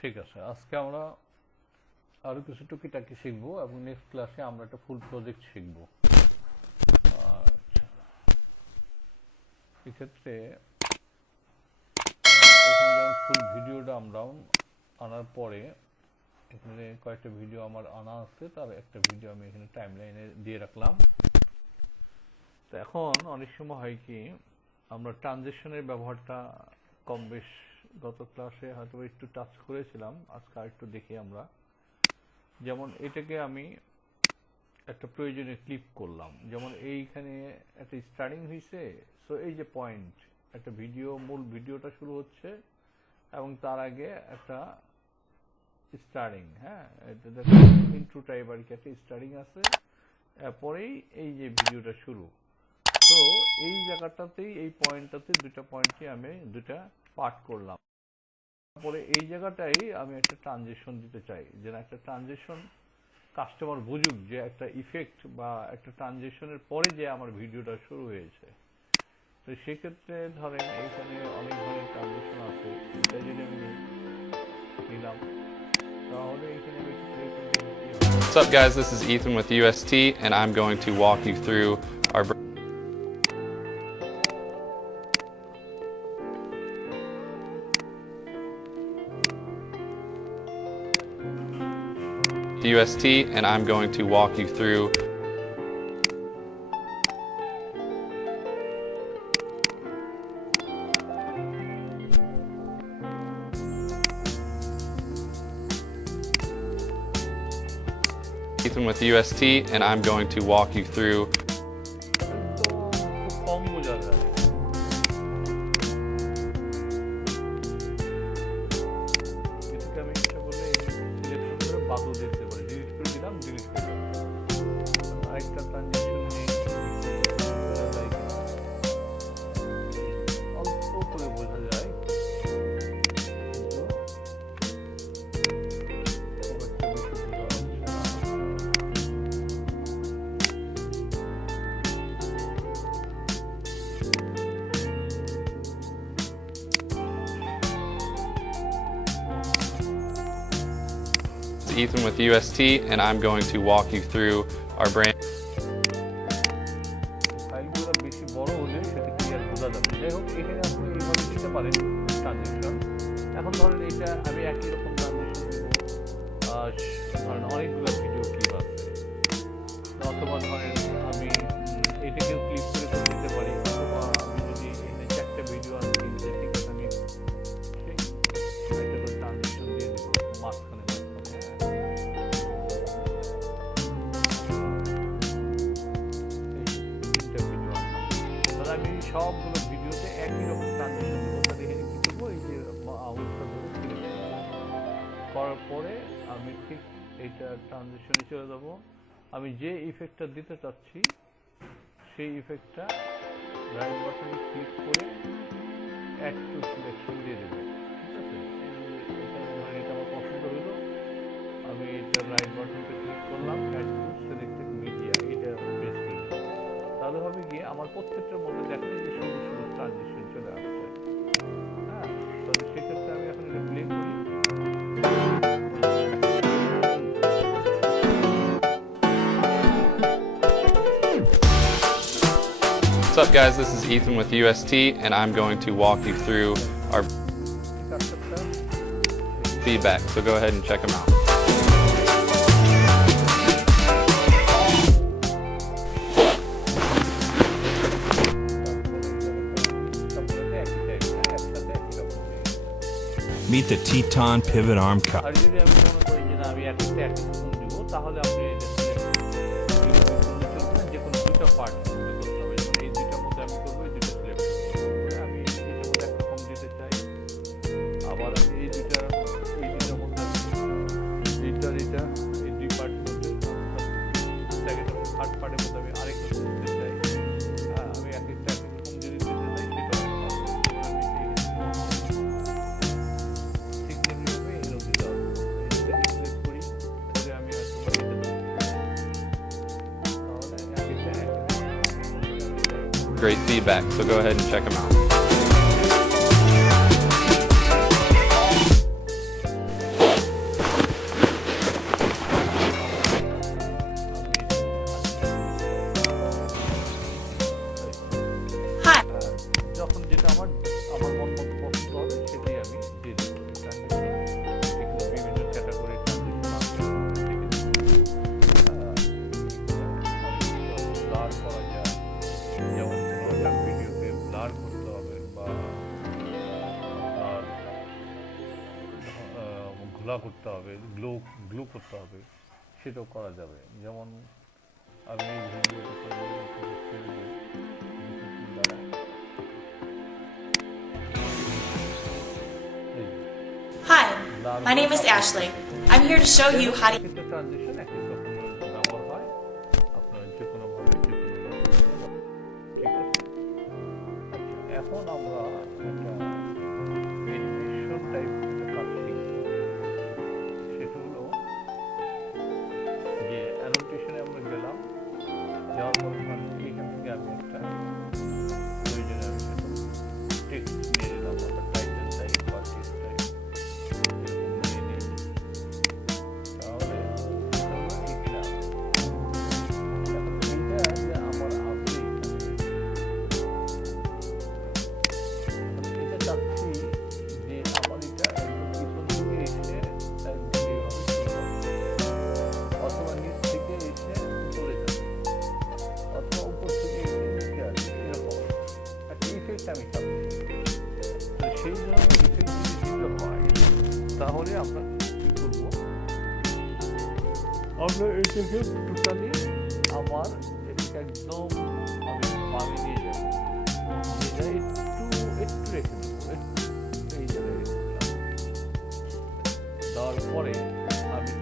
ঠিক আছে, আজকে আমরা আরও কিছু টুকিটাকি শিখব এবং নেক্সট ক্লাসে আমরা একটা ফুল প্রজেক্ট শিখব। এক্ষেত্রে ফুল ভিডিওটা আমরা আনার পরে, এখানে কয়েকটা ভিডিও আমার আনা আছে, তার একটা ভিডিও আমি এখানে টাইম লাইনে দিয়ে রাখলাম। তো এখন অনেক সময় হয় কি, আমরা ট্রানজেকশনের ব্যবহারটা কম বেশ গত ক্লাসে হয়তো একটু টাচ করেছিলাম, আজকে একটু দেখি আমরা। যেমন এটাকে আমি একটা প্রয়োজনে ক্লিপ করলাম। যেমন এইখানে একটা স্টার্টিং হয়েছে সো এই যে পয়েন্ট একটা ভিডিও মূল ভিডিওটা শুরু হচ্ছে, এবং তার আগে একটা স্টার্টিং হ্যাঁ? ইন্ট্রো টাইপ আর কি, একটা স্টার্টিং আছে। পরেই এই যে ভিডিওটা শুরু। তো এই জায়গাটাতেই, এই পয়েন্টটাতে দুটা পয়েন্টকে আমি দুটা পার্ট করলাম। তারপরে এই জায়গাটাই আমি একটা ট্রানজেকশন দিতে চাই যে না একটা ট্রানজেকশন কাস্টমার বুঝুক যে একটা ইফেক্ট বা একটা ট্রানজেকশনের পরে যে আমার ভিডিওটা শুরু হয়েছে তো সেক্ষেত্রে ধরেন এইখানে অনেক ধরনের ট্রানজেকশন আছে এটা যদি আমি নিলাম তাহলে এখানে What's up, guys? This is Ethan with UST, and I'm going to walk you through our. UST and I'm going to walk you through Ethan with UST and I'm going to walk you through coming. Ethan with UST, and I'm going to walk you through our brand. ফাইলগুলো বেশি বড় হলে সেটা clear বোঝা যাবে যাই হোক এখানে আপনি এইভাবে দিতে পারেন ট্রানজেকশন এখন ধরেন এটা আমি একই রকম ট্রানজেকশন দেবো আহ, ধরেন অনেকগুলো ভিডিও ক্লিপ আছে অথবা ধরেন আমি উম, এটাকেও ক্লিক করে সবগুলো ভিডিওতে একই রকম ট্রানজেকশন কি করব? এই যে করার পরে আমি ঠিক এইটা ট্রানজেকশনে চলে যাব। আমি যে ইফেক্টটা দিতে চাচ্ছি, সেই ইফেক্টটা রাইট বাটনে ক্লিক করে অ্যাড টু সিলেকশন দিয়ে দেবো। আছে? এটা আমার পছন্দ আমি এটা রাইট বাটনটা ক্লিক করলাম অ্যাড টু সিলেক্টেড মিডিয়া এটা দিলাম তাহলে হবে কি আমার প্রত্যেকটার মধ্যে দেখা যায় যে সুন্দর সুন্দর ট্রানজেকশন চলে আসছে হ্যাঁ তাহলে সেক্ষেত্রে আমি এখন এটা প্লে করি What's up, guys? This is Ethan with UST, and I'm going to walk you through our কাজটা feedback. So go ahead and check them out. Meet the Teton Pivot Arm Cut. আর যদি আমি মনে করি যে না আমি এক একটা এক একটা ফোন দিব তাহলে আপনি Great feedback. So go ahead and check them out. Block করতে হবে গ্লো গ্লু করতে হবে সেটাও করা যাবে যেমন আমি এই ভিডিওটা করে একটু ছেড়ে দিই। কিছুক্ষণ দাঁড়ায়। এই যে, Hi, Lal my name is রঙটা Ashley. I'm here to show you how to 안 녕. আমরা এটাকে টোটালি আমার এটাকে একদম আমি বামে নিয়ে যাব এটা একটু একটু রেখে দেবো এই জায়গায় দেওয়ার আমি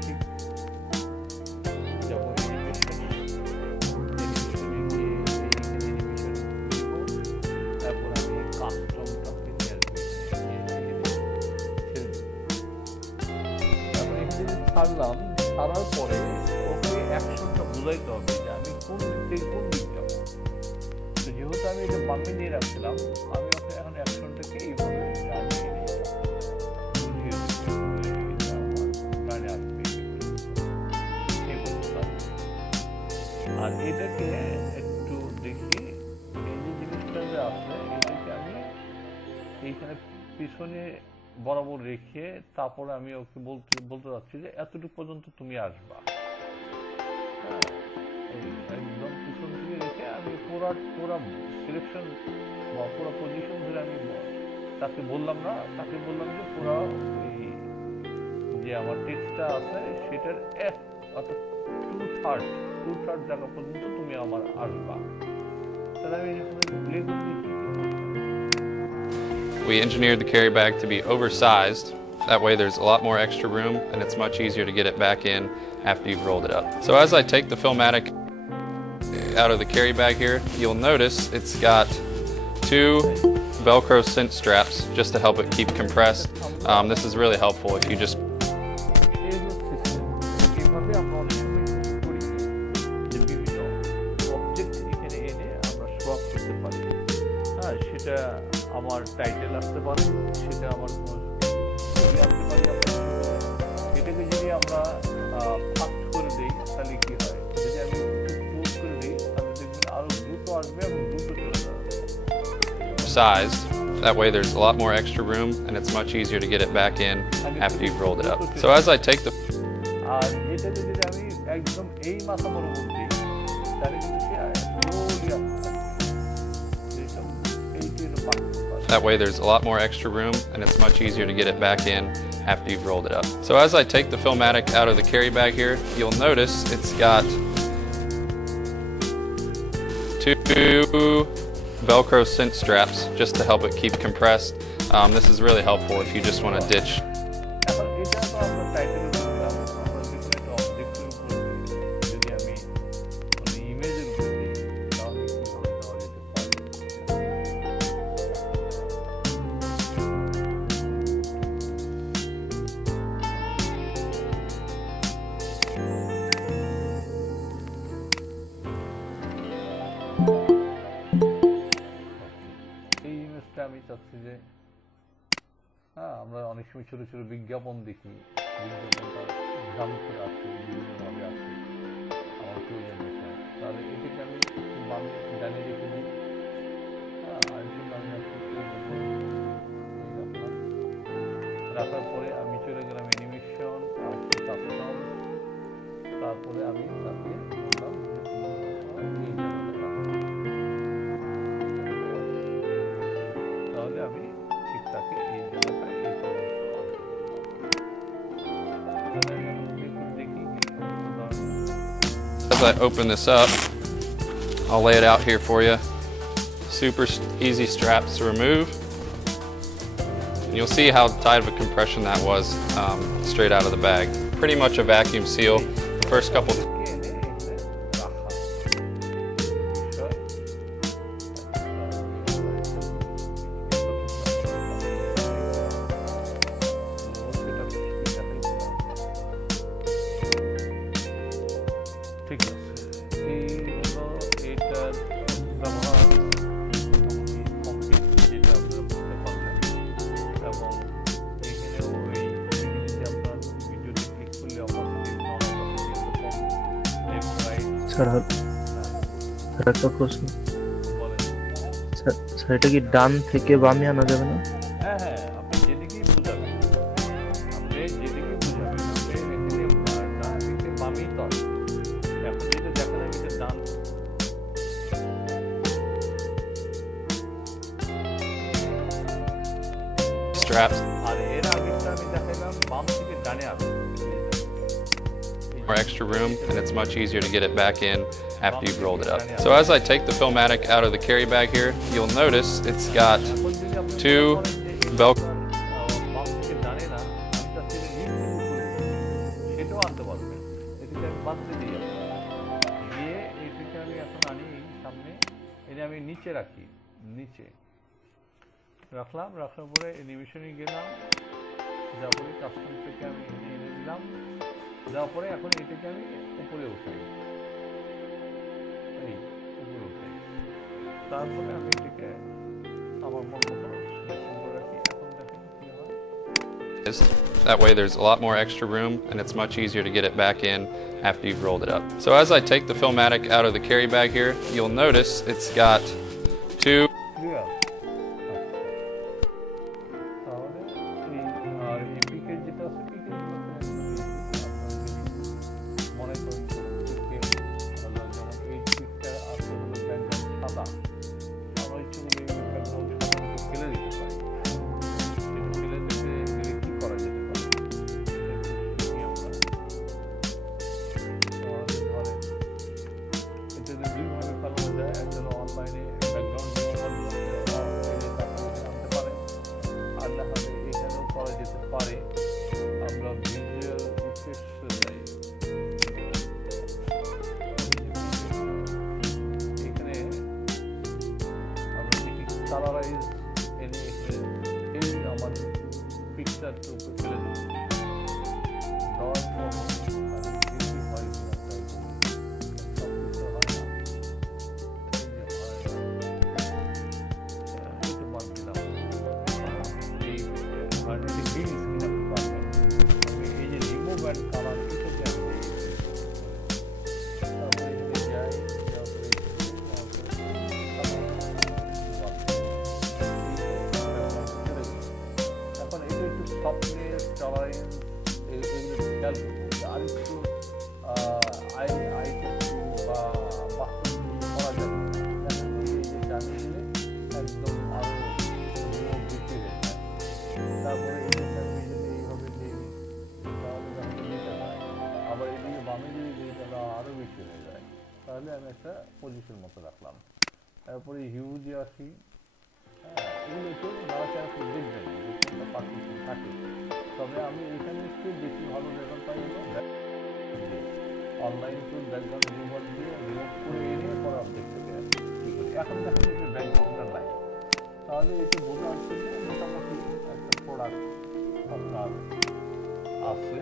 বুঝাইতে হবে যে আমি কোন দিক থেকে কোন দিক যাব? তো যেহেতু আমি এটা বামে নিয়ে রাখছিলাম, আমি এখন অ্যাকশনটাকে এইভাবে। আর এটাকে একটু দেখি, এই যে জিনিসটা যে এটাকে আমি এইখানে পিছনে বরাবর রেখে তারপরে আমি ওকে বলতে বলতে চাচ্ছি যে এতটুকু পর্যন্ত তুমি আসবা। একদম পিছন থেকে রেখে আমি পুরা পুরা সিলেকশন বা পুরো পজিশন ধরে আমি ব- তাকে বললাম না তাকে বললাম যে পুরো এই যে আমার টেক্সটটা আছে সেটার এক অর্থাৎ টু থার্ড টু থার্ড জায়গা পর্যন্ত তুমি আমার আসবা তাহলে আমি এখানে লেগুন দেখি We engineered the carry bag to be oversized. That way there's a lot more extra room and it's much easier to get it back in after you've rolled it up. So as I take the Filmatic out of the carry bag here, you'll notice it's got two Velcro cinch straps just to help it keep compressed. Um, this is really helpful if you just sized. That way there's a lot more extra room and it's much easier to get it back in after you've rolled it up. So as I take the আর এটাকে যদি আমি একদম এই মাথা বরাবর দিই তাহলে কিন্তু সে স্লোলি আসতে থাকবে যেরকম এইটির পার্থক্য That way there's a lot more extra room and it's much easier to get it back in after you've rolled it up. So as I take the Filmatic out of the carry bag here, you'll notice it's got two Velcro cinch straps just to help it keep compressed. Um, this is really helpful if you just want to ditch ছোট ছোট বিজ্ঞাপন দেখি। বিজ্ঞাপনটা আছে বিভিন্নভাবে আছে আমার প্রয়োজন তাহলে এটাকে আমি ডানে রেখে দিই? রাখার পরে আমি চলে গেলাম অ্যানিমেশন তারপরে আমি তাকে As I open this up, I'll lay it out here for you. Super easy straps to remove. And you'll see how tight of a compression that was um, straight out of the bag. Pretty much a vacuum seal. The first couple একটা প্রশ্ন। বলেন sir sir এটা কি ডান থেকে বামে আনা যাবে না? হ্যাঁ হ্যাঁ আপনি যেদিকেই বুঝাবেন আপনি যেদিকে বুঝাবেন আপনি এখানে বা- ডান দিকে বামেই তো আছে। এখন যেটা দেখালাম এটা ডান straps, আর এর আগেরটা আমি দেখালাম বাম থেকে ডানে আসবে। More extra room, and it's much easier to get it back in. after you've rolled it up. So as I take the Filmatic out of the carry bag here, you'll notice it's got এখন যদি আপনি two মনে করেন যে এই Velcro আপনার, আহ, বাম থেকে ডানে না আমি চাচ্ছি যে নিচ থেকে উপরে উঠবে। সেটাও আনতে পারবেন এটিকে আমি বাঁধতে দিই আপনার দিয়ে এটিকে আমি এখন আনি সামনে এনে আমি নিচে রাখি নিচে রাখলাম রাখার পরে অ্যানিমেশনে গেলাম যাওয়ার পরে কাস্টম থেকে আমি এনে এনে দিলাম যাওয়ার পরে এখন এটাকে আমি উপরে উঠাই এই উপরে উঠাই তারপরে আমি এটাকে আমার মন মতো সিলেকশন করে রাখি এখন দেখেন কি হয় is. That way there's a lot more extra room and it's much easier to get it back in after you've rolled it up. So as I take the Filmatic out of the carry bag here, you'll notice it's got বামে যদি দিই তাহলে আরও বেশি হয়ে যায় তাহলে আমি একটা পজিশন মতো রাখলাম তারপরে হিউজে আসি তবে আমি এখানে একটু বেশি ভালো রেজাল্ট পাই অনলাইন টুল ব্যাকগ্রাউন্ড রিমোট দিয়ে রিমোট করে এনে পরে অবজেক্ট থেকে এখন দেখেন যে ব্যাকগ্রাউন্ডটা নাই তাহলে এতে বোঝা যাচ্ছে যে মোটামুটি একটা প্রোডাক্ট আপনার আছে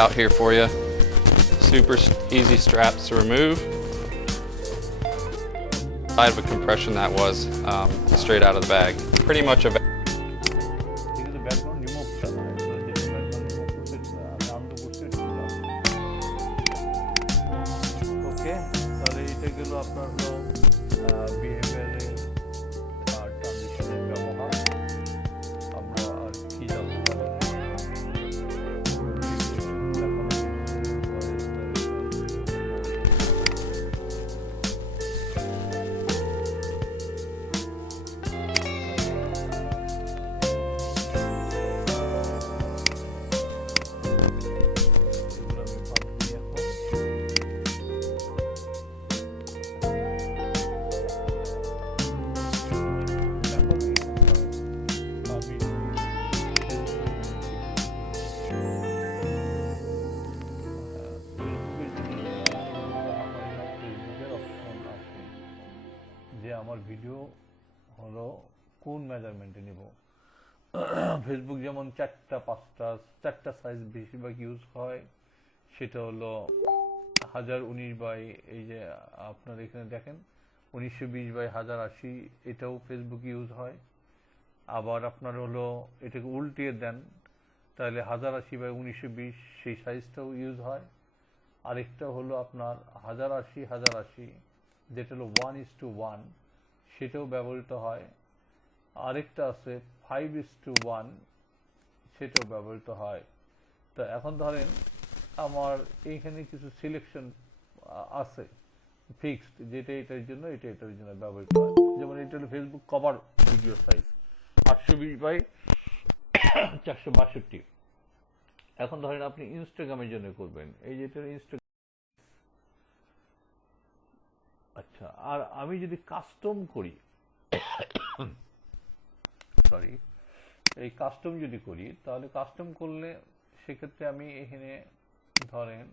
out here for you. Super easy straps to remove. side of a compression that was um, straight out of the bag. Pretty much a ঠিক ভিডিও হলো কোন মেজারমেন্টে নিব? ফেসবুক যেমন চারটা, পাঁচটা, চারটা সাইজ বেশিরভাগ ইউজ হয়, সেটা হলো হাজার উনিশ বাই, এই যে আপনার এখানে দেখেন, উনিশশো বিশ বাই হাজার আশি, এটাও ফেসবুক ইউজ হয়। আবার আপনার হলো এটাকে উল্টিয়ে দেন, তাহলে হাজার আশি বাই উনিশশো বিশ, সেই সাইজটাও ইউজ হয়। আরেকটা হলো আপনার হাজার আশি হাজার আশি, যেটা হলো ওয়ান ইস টু ওয়ান সেটাও ব্যবহৃত হয়। আরেকটা আছে ফাইভ ইস টু ওয়ান সেটাও ব্যবহৃত হয়। তো এখন ধরেন আমার এইখানে কিছু সিলেকশন আছে ফিক্সড যেটা এটার জন্য, এটা এটার জন্য ব্যবহৃত হয়। যেমন এটা হলো ফেসবুক কভার ভিডিও সাইজ আটশো বিশ বাই চারশো বাষট্টি। এখন ধরেন আপনি ইনস্টাগ্রামের জন্য করবেন, এই যে এটা ইনস্টা আচ্ছা আর আমি যদি কাস্টম করি সরি এই কাস্টম যদি করি, তাহলে কাস্টম করলে সেক্ষেত্রে আমি এখানে ধরেন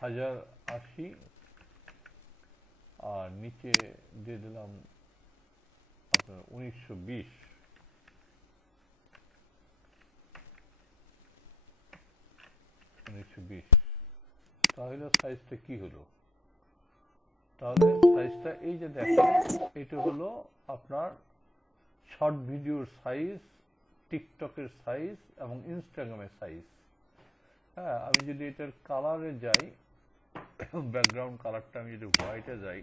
হাজার আশি, আর নিচে দিয়ে দিলাম আপনার উনিশশো বিশ। উনিশশো বিশ। তাহলে সাইজটা কি হলো? তাহলে সাইজটা এই যে দেখেন এটা হলো আপনার শর্ট ভিডিওর সাইজ টিকটকের সাইজ এবং ইনস্টাগ্রামের সাইজ হ্যাঁ আমি যদি এটার কালারে যাই ব্যাকগ্রাউন্ড কালারটা আমি যদি হোয়াইটে যাই,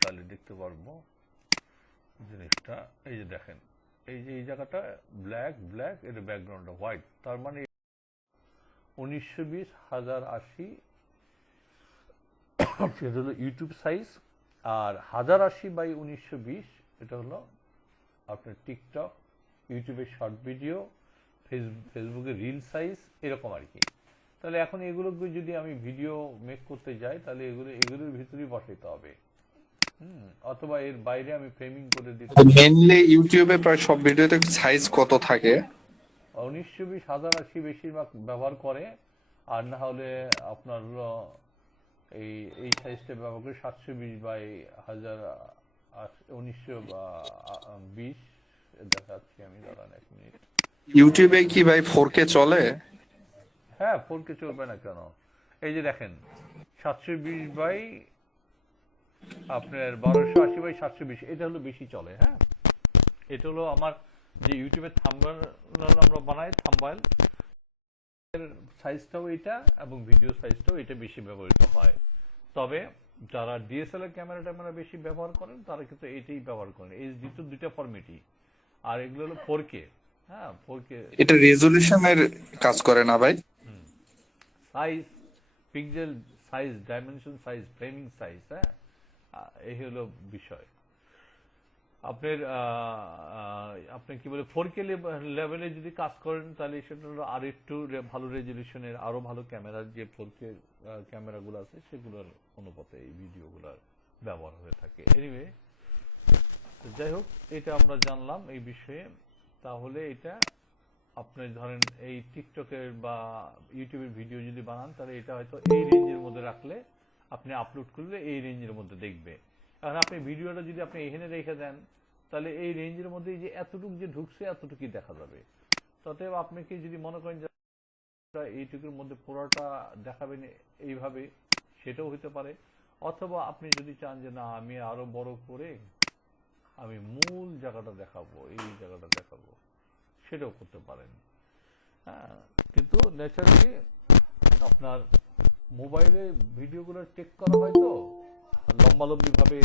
তাহলে দেখতে পারব জিনিসটা। এই যে দেখেন, এই যে এই জায়গাটা ব্ল্যাক ব্ল্যাক এটা ব্যাকগ্রাউন্ডটা হোয়াইট তার মানে উনিশশো বিশ হাজার আশি সেটা হলো ইউটিউব সাইজ আর হাজার আশি বাই উনিশশো বিশ এটা হলো আপনার টিকটক ইউটিউবের শর্ট ভিডিও ফেসবুকে রিল সাইজ এরকম আর কি। তাহলে এখন এগুলোকে যদি আমি ভিডিও মেক করতে যাই তাহলে এগুলো এগুলোর ভিতরেই বসাইতে হবে। হুম অথবা এর বাইরে আমি ফ্রেমিং করে দিতে মেনলি ইউটিউবে প্রায় সব ভিডিওতে সাইজ কত থাকে? উনিশশো বিশ হাজার আশি বেশিরভাগ ব্যবহার করে আর না হলে আপনার এই এই সাইজটা ব্যবহার করে সাতশো বিশ বাই হাজার উনিশশো বিশ। দেখাচ্ছি আমি দাঁড়ান এক মিনিট। ইউটিউবে কি ভাই ফোর কে চলে? হ্যাঁ ফোর কে চলবে না কেন? এই যে দেখেন সাতশো বিশ বাই আপনার বারোশো আশি বাই সাতশো বিশ এটা হলো বেশি চলে হ্যাঁ? এটা হলো আমার যে ইউটিউবের থাম্বাল আমরা বানাই থাম্বাইল সাইজটাও এটা এবং ভিডিও সাইজটাও এটা বেশি ব্যবহৃত হয়। তবে যারা ডিএসএলআর ক্যামেরা ট্যামেরা বেশি ব্যবহার করেন তারা কিন্তু এটাই ব্যবহার করেন। এইচডি তো দুইটা ফরম্যাটই আর এগুলো হলো ফোর কে হ্যাঁ ফোর কে এটা রেজলিউশনের কাজ করে না ভাই। Size pixel size dimension size framing size হ্যাঁ? এই হলো বিষয়। আপনার আপনি কি বলে ফোর কে লেভেলে যদি কাজ করেন, তাহলে সেটা আর একটু ভালো রেজলিউশনের আরও ভালো ক্যামেরার যে ফোর কে ক্যামেরাগুলো আছে, সেগুলোর অনুপাতে এই ভিডিওগুলোর ব্যবহার হয়ে থাকে। এনিওয়ে যাই হোক, এটা আমরা জানলাম এই বিষয়ে। তাহলে এটা, আপনি ধরেন এই টিকটকের বা ইউটিউবের ভিডিও যদি বানান, তাহলে এটা হয়তো এই রেঞ্জের মধ্যে রাখলে আপনি আপলোড করলে এই রেঞ্জের মধ্যে দেখবে। এখন আপনি ভিডিওটা যদি আপনি এখানে রেখে দেন তাহলে এই রেঞ্জের মধ্যে যে এতটুকু যে ঢুকছে এতটুকুই দেখা যাবে। ততএব আপনাকে যদি মনে করেন যে এইটুকুর মধ্যে পুরোটা দেখাবেন এইভাবে, সেটাও হতে পারে। অথবা আপনি যদি চান যে না, আমি আরও বড় করে আমি মূল জায়গাটা দেখাবো, এই জায়গাটা দেখাবো, সেটাও করতে পারেন। হ্যাঁ কিন্তু ন্যাচারালি আপনার মোবাইলে ভিডিওগুলো চেক করা হয় তো লম্বালম্বি ভাবে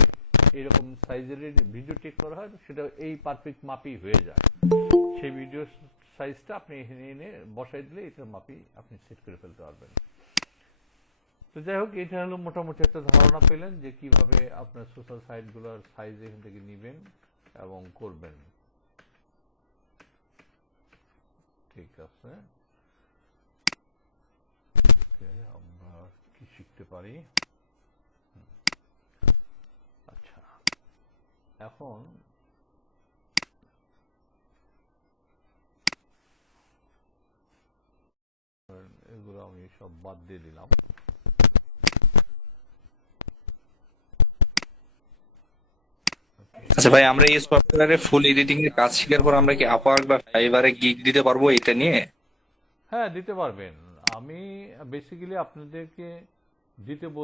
এরকম সাইজের ভিডিও টেক করা হয়, সেটা এই পারফেক্ট মাপই হয়ে যায়। সেই ভিডিও সাইজটা আপনি এখানে এনে বসাই দিলে এটার মাপই আপনি সেট করে ফেলতে পারবেন। তো যাই হোক, এটা হলো মোটামুটি একটা ধারণা পেলেন যে কীভাবে আপনার সোশ্যাল সাইটগুলোর সাইজ এখান থেকে নেবেন এবং করবেন। ঠিক আছে। আমরা কি শিখতে পারি হুম। আচ্ছা এখন এগুলো আমি সব বাদ দিয়ে দিলাম। আচ্ছা ভাই আমরা এই সফটওয়্যারে ফুল এডিটিং এর কাজ শেখার পর আমরা কি আপওয়ার্ক বা ফাইবারে গিগ দিতে পারব এটা নিয়ে? হ্যাঁ দিতে পারবেন। আমি বেসিক্যালি আপনাদেরকে দিতে বল